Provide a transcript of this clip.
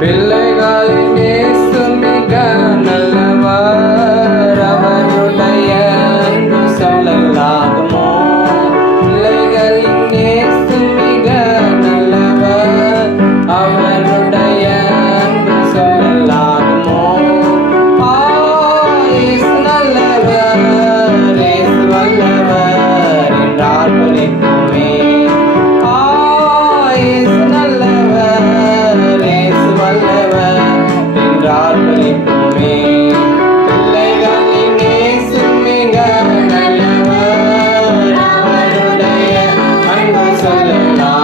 பிள்ளைகளின் இயேசு மிக நல்லவர், அவருடைய அன்பு சொல்லலாகுமோ? பிள்ளைகளின் இயேசு மிக நல்லவர், அவருடைய அன்பு சொல்லலாகுமோ? இயேசு நல்லவர், இயேசு வல்லவர் என்றால் பலிக்குமே. இயேசு நல்லவர், இயேசு வல்லவர் என்றால் பலிக்குமே. பிள்ளைகளின் இயேசு மிக நல்லவர், அவருடைய அன்பு சொல்லலாம்.